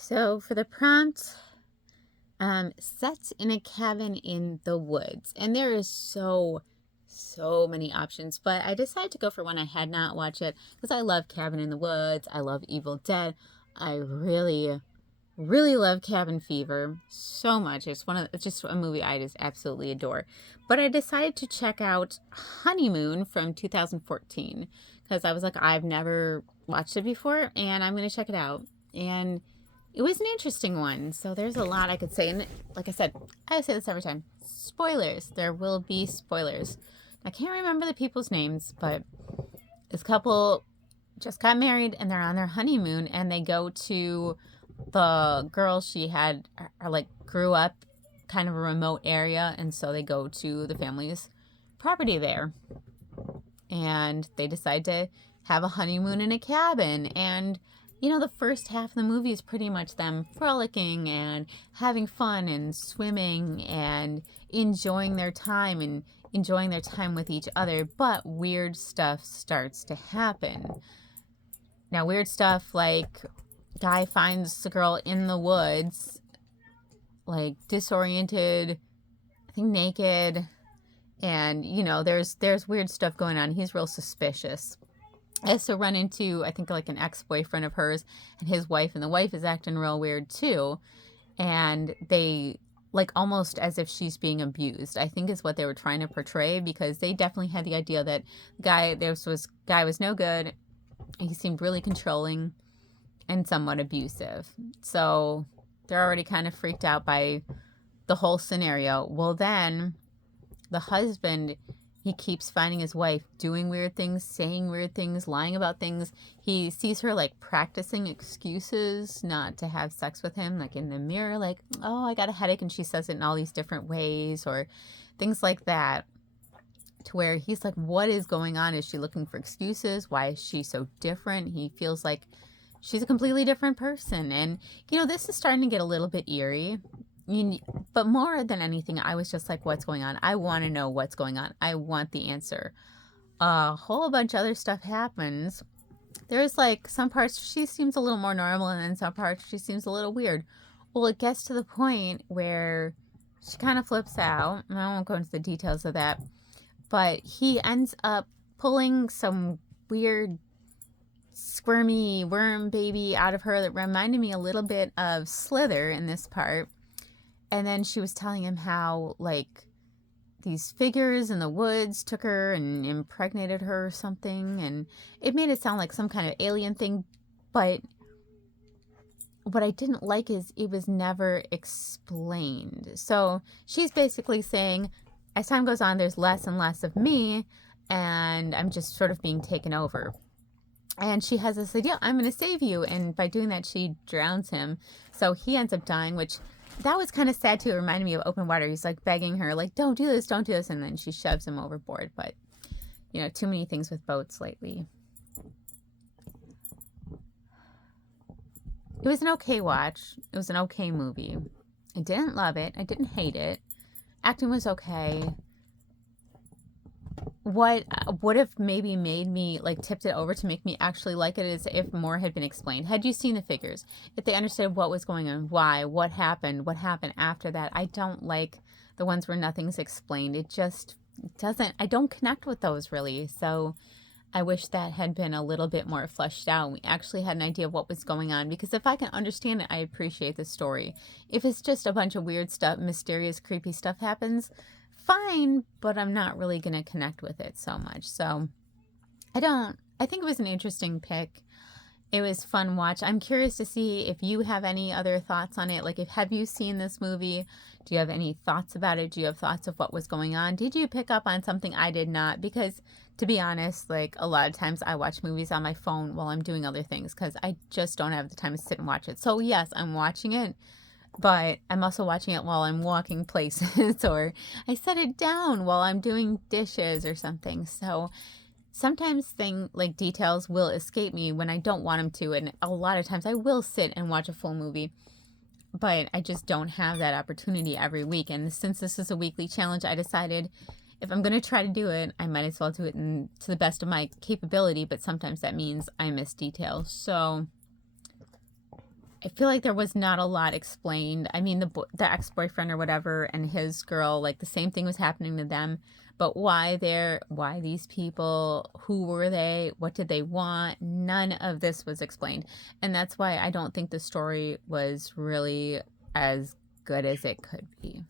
So for the prompt, set in a cabin in the woods. And there is so many options, but I decided to go for one I had not watched it because I love Cabin in the Woods. I love Evil Dead. I really love Cabin Fever so much. It's just a movie I just absolutely adore. But I decided to check out Honeymoon from 2014 because I was like, I've never watched it before and I'm going to check it out. And it was an interesting one. So there's a lot I could say. And like I say this every time. Spoilers. There will be spoilers. I can't remember the people's names, but this couple just got married and they're on their honeymoon and they go to the girl she had like grew up kind of a remote area, and so they go to the family's property there and they decide to have a honeymoon in a cabin. And the first half of the movie is pretty much them frolicking and having fun and swimming and enjoying their time with each other, but weird stuff starts to happen. Now, weird stuff like guy finds the girl in the woods, like disoriented, I think naked, and there's weird stuff going on. He's real suspicious. I also run into, I think, like an ex-boyfriend of hers and his wife, and the wife is acting real weird too, and they like almost as if she's being abused, I think is what they were trying to portray, because they definitely had the idea that guy was no good. He seemed really controlling and somewhat abusive. So they're already kind of freaked out by the whole scenario. Well, then the husband, he keeps finding his wife doing weird things, saying weird things, lying about things. He sees her like practicing excuses not to have sex with him, like in the mirror, like, oh, I got a headache, and she says it in all these different ways, or things like that, to where he's like, what is going on? Is she looking for excuses? Why is she so different? He feels like she's a completely different person. And, this is starting to get a little bit eerie. But more than anything, I was just like, what's going on? I want to know what's going on. I want the answer. A whole bunch of other stuff happens. There's like some parts she seems a little more normal, and then some parts she seems a little weird. Well, it gets to the point where she kind of flips out. And I won't go into the details of that. But he ends up pulling some weird squirmy worm baby out of her that reminded me a little bit of Slither in this part. And then she was telling him how, like, these figures in the woods took her and impregnated her or something. And it made it sound like some kind of alien thing. But what I didn't like is it was never explained. So she's basically saying, as time goes on, there's less and less of me, and I'm just sort of being taken over. And she has this idea, I'm going to save you. And by doing that, she drowns him. So he ends up dying, which that was kind of sad too. It reminded me of Open Water. He's like begging her, like, don't do this, don't do this. And then she shoves him overboard. But, too many things with boats lately. It was an okay watch. It was an okay movie. I didn't love it. I didn't hate it. Acting was okay. What would have maybe made me, like, tipped it over to make me actually like it is if more had been explained. Had you seen the figures? If they understood what was going on, why, what happened after that. I don't like the ones where nothing's explained. It just doesn't, I don't connect with those really. So I wish that had been a little bit more fleshed out. We actually had an idea of what was going on, because if I can understand it, I appreciate the story. If it's just a bunch of weird stuff, mysterious, creepy stuff happens, fine, but I'm not really going to connect with it so much. So I think it was an interesting pick. It was fun watch. I'm curious to see if you have any other thoughts on it. Like, have you seen this movie? Do you have any thoughts about it? Do you have thoughts of what was going on? Did you pick up on something I did not? Because to be honest, like, a lot of times I watch movies on my phone while I'm doing other things because I just don't have the time to sit and watch it. So yes, I'm watching it, but I'm also watching it while I'm walking places or I set it down while I'm doing dishes or something. So sometimes like details will escape me when I don't want them to, and a lot of times I will sit and watch a full movie, but I just don't have that opportunity every week. And since this is a weekly challenge, I decided if I'm going to try to do it, I might as well do it to the best of my capability, but sometimes that means I miss details. So I feel like there was not a lot explained. I mean, the ex-boyfriend or whatever and his girl, like the same thing was happening to them. But why these people, who were they, what did they want? None of this was explained. And that's why I don't think the story was really as good as it could be.